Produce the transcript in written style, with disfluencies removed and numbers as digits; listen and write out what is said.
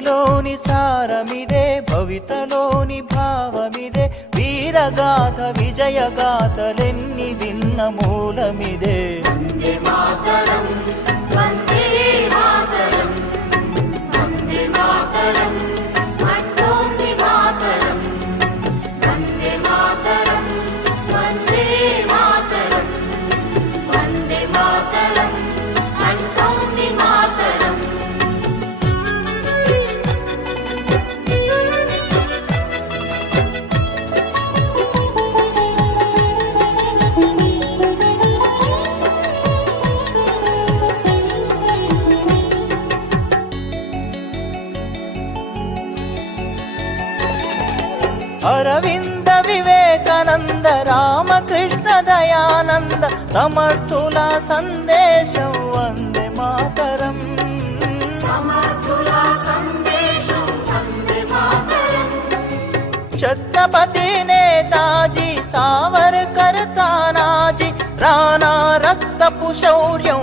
కవితలోని సారమిదే, భవితలోని భావమిదే, వీరగాథ విజయగాథలెన్ని విన్న మూలమిదే. వందే మాతరం, వందే మాతరం, వందే మాతరం అంటోంది మాతరం. వందే మాతరం, వందే మాతరం, వందే మాతరం అంటోంది మాతరం. అరవింద వివేకానంద రామకృష్ణ దయానంద సమర్థుల సందేశం వందే మాతరం. సమర్థుల సందేశం వందే మాతరం. ఛత్రపతి నేతాజీ సావర్కర్ తానాజీ రాణా రక్తపు శౌర్యం